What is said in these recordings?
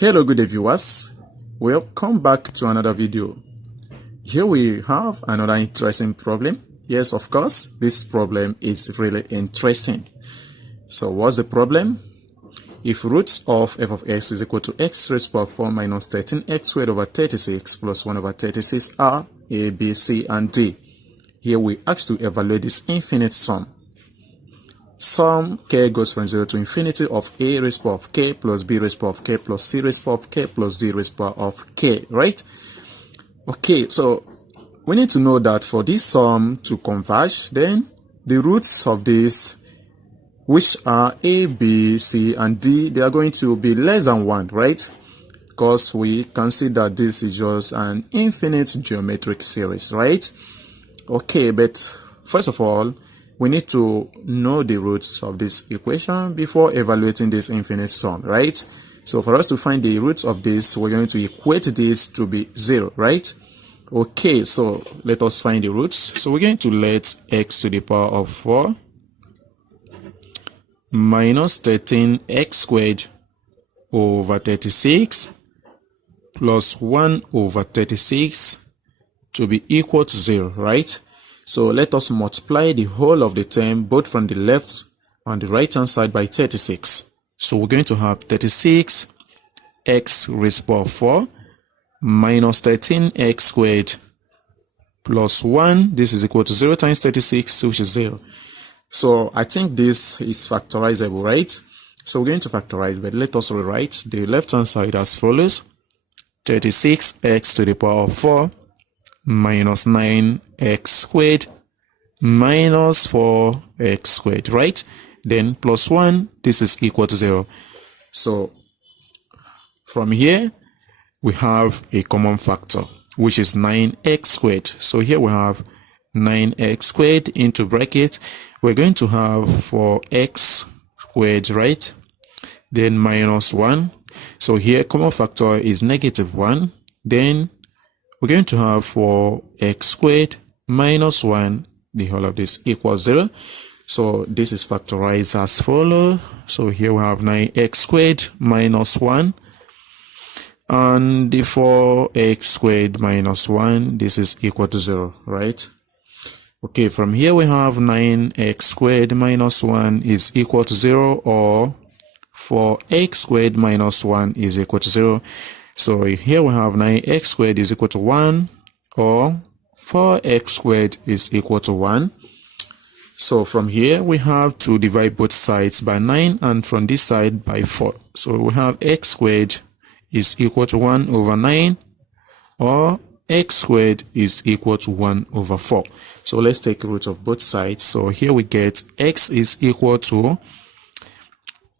Hello good day viewers, welcome back to another video. Here we have another interesting problem. Yes, of course, this problem is really interesting. So what's the problem? If roots of f of x is equal to x raised to the power 4 minus 13x squared over 36 plus 1 over 36 are a, b, c, and d. Here we ask to evaluate this infinite sum. Sum k goes from 0 to infinity of a raised to the power of k plus b raised to the power of k plus c raised to the power of k plus d raised to the power of k, right? Okay, so we need to know that for this sum to converge, then the roots of this, which are a, b, c, and d, they are going to be less than 1, right? Because we can see that this is just an infinite geometric series, right? Okay, but first of all, we need to know the roots of this equation before evaluating this infinite sum, right? So for us to find the roots of this, we're going to equate this to be 0, right? Okay, so let us find the roots. So we're going to let x to the power of 4 minus 13x squared over 36 plus 1 over 36 to be equal to 0, right? So let us multiply the whole of the term both from the left and the right hand side by 36. So we're going to have 36 x raised to the power of 4 minus 13x squared plus 1. This is equal to 0 times 36, which is 0. So I think this is factorizable, right? So we're going to factorize, but let us rewrite the left hand side as follows: 36x to the power of 4 minus 9x squared minus 4x squared, right? Then plus 1, this is equal to 0. So from here, we have a common factor, which is 9x squared. So here we have 9x squared into bracket. We're going to have 4x squared, right? Then minus 1. So here common factor is negative 1. Then we're going to have 4x squared minus 1, the whole of this equals 0. So this is factorized as follows. So here we have 9x squared minus 1. And the 4x squared minus 1, this is equal to 0, right? Okay, from here we have 9x squared minus 1 is equal to 0, or 4x squared minus 1 is equal to 0. So here we have 9x squared is equal to 1, or 4x squared is equal to 1. So from here we have to divide both sides by 9 and from this side by 4. So we have x squared is equal to 1 over 9, or x squared is equal to 1 over 4. So let's take root of both sides. So here we get x is equal to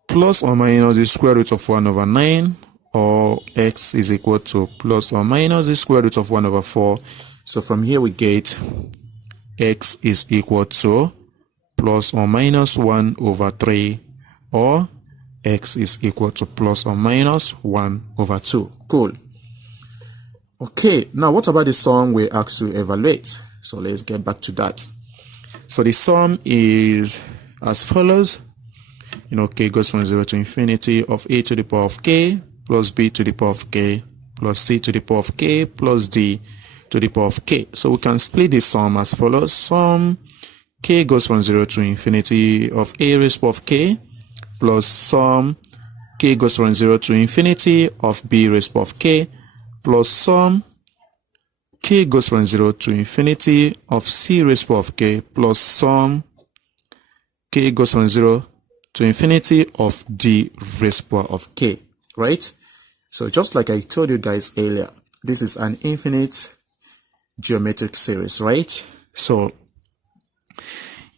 plus or minus the square root of 1 over 9, or x is equal to plus or minus the square root of 1 over 4. So from here we get x is equal to plus or minus 1 over 3, or x is equal to plus or minus 1 over 2. Cool. Okay, now what about the sum we asked to evaluate? So let's get back to that. So the sum is as follows. K goes from 0 to infinity of a to the power of k plus b to the power of k plus c to the power of k plus d to the power of k. So we can split this sum as follows. Sum k goes from 0 to infinity of a raised to the power of k plus sum k goes from 0 to infinity of b raised to the power of k plus sum k goes from 0 to infinity of c raised to the power of k plus sum k goes from 0 to infinity of d raised to the power of k, right? So just like I told you guys earlier, this is an infinite geometric series, right? So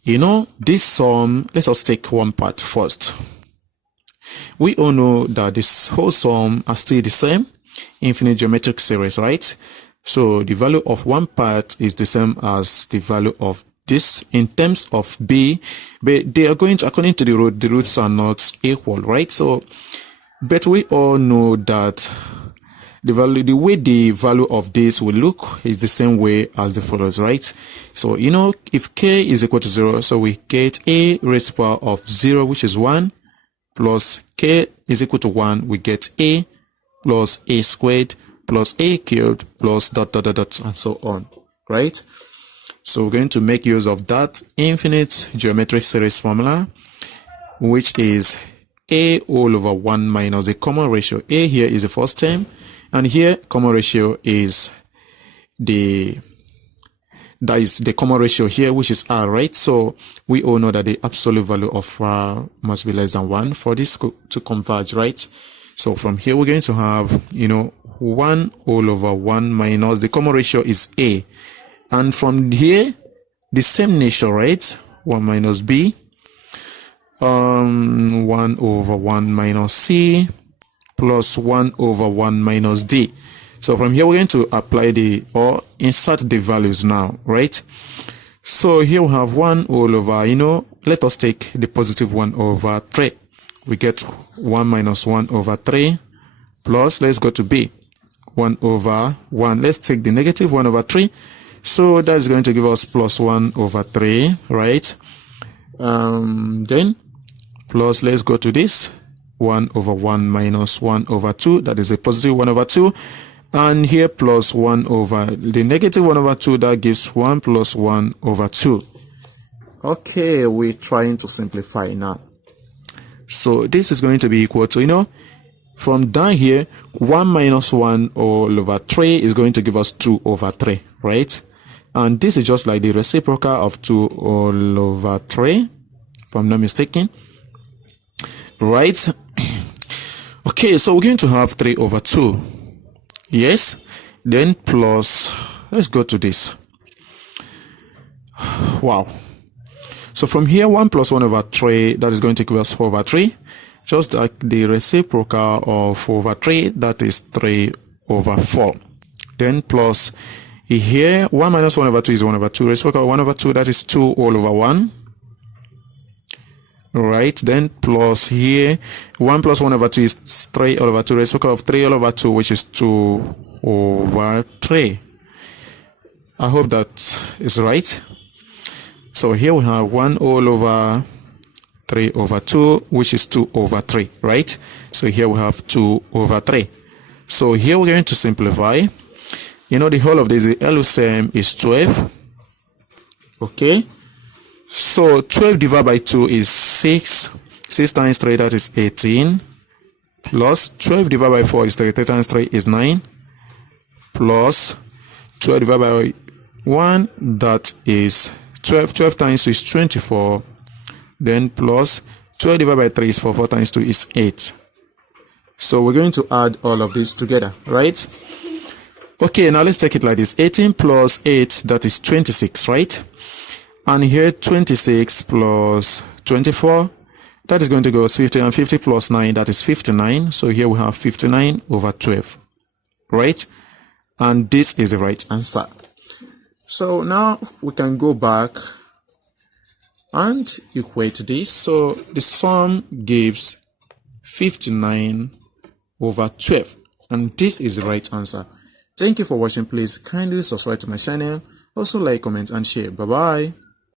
this sum, let us take one part first. We all know that this whole sum are still the same infinite geometric series, right? So the value of one part is the same as the value of this in terms of b, but they are going to, according to the roots are not equal, right? So but we all know that the way the value of this will look is the same way as the follows, right? So if k is equal to 0, so we get a raised to the power of 0, which is 1, plus k is equal to 1, we get a plus a squared plus a cubed plus dot dot dot dot and so on, right? So we're going to make use of that infinite geometric series formula, which is a all over 1 minus the common ratio. A here is the first term, and here common ratio is the common ratio here, which is r, right? So we all know that the absolute value of r must be less than 1 for this to converge, right? So from here we're going to have 1 all over 1 minus the common ratio is a, and from here the same nature, right? 1 minus b, 1 over 1 minus c plus 1 over 1 minus d. So from here we're going to apply or insert the values now, right? So here we have 1 all over, let us take the positive 1 over 3. We get 1 minus 1 over 3 plus, let's go to b, 1 over 1. Let's take the negative 1 over 3. So that's going to give us plus 1 over 3, right? Then plus, let's go to this 1 over 1 minus 1 over 2. That is a positive 1 over 2. And here plus 1 over the negative 1 over 2. That gives 1 plus 1 over 2. Okay, we're trying to simplify now. So this is going to be equal to, from down here, 1 minus 1 all over 3 is going to give us 2 over 3, right? And this is just like the reciprocal of 2 all over 3, if I'm not mistaken, right? Okay, so we're going to have 3 over 2. Yes, then plus, let's go to this. Wow. So from here, 1 plus 1 over 3, that is going to give us 4 over 3. Just like the reciprocal of 4 over 3, that is 3 over 4. Then plus here, 1 minus 1 over 2 is 1 over 2. Reciprocal of 1 over 2, that is 2 all over 1. Right, then plus here, 1 plus 1 over 2 is 3 all over 2. Reciprocal of 3 all over 2, which is 2 over 3. I hope that is right. So here we have 1 all over 3 over 2, which is 2 over 3, right? So here we have 2 over 3. So here we're going to simplify. The whole of this, the LCM is 12. Okay. So 12 divided by 2 is 6. 6 times 3, that is 18. Plus 12 divided by 4 is 3. 3 times 3 is 9. Plus 12 divided by 1, that is 12. 12 times 2 is 24. Then plus 12 divided by 3 is 4. 4 times 2 is 8. So we're going to add all of this together, right? Okay, now let's take it like this. 18 plus 8, that is 26, right? And here 26 plus 24, that is going to go as 50, and 50 plus 9, that is 59. So here we have 59 over 12, right? And this is the right answer. So now we can go back and equate this. So the sum gives 59 over 12, and this is the right answer. Thank you for watching. Please kindly subscribe to my channel. Also like, comment and share. Bye bye.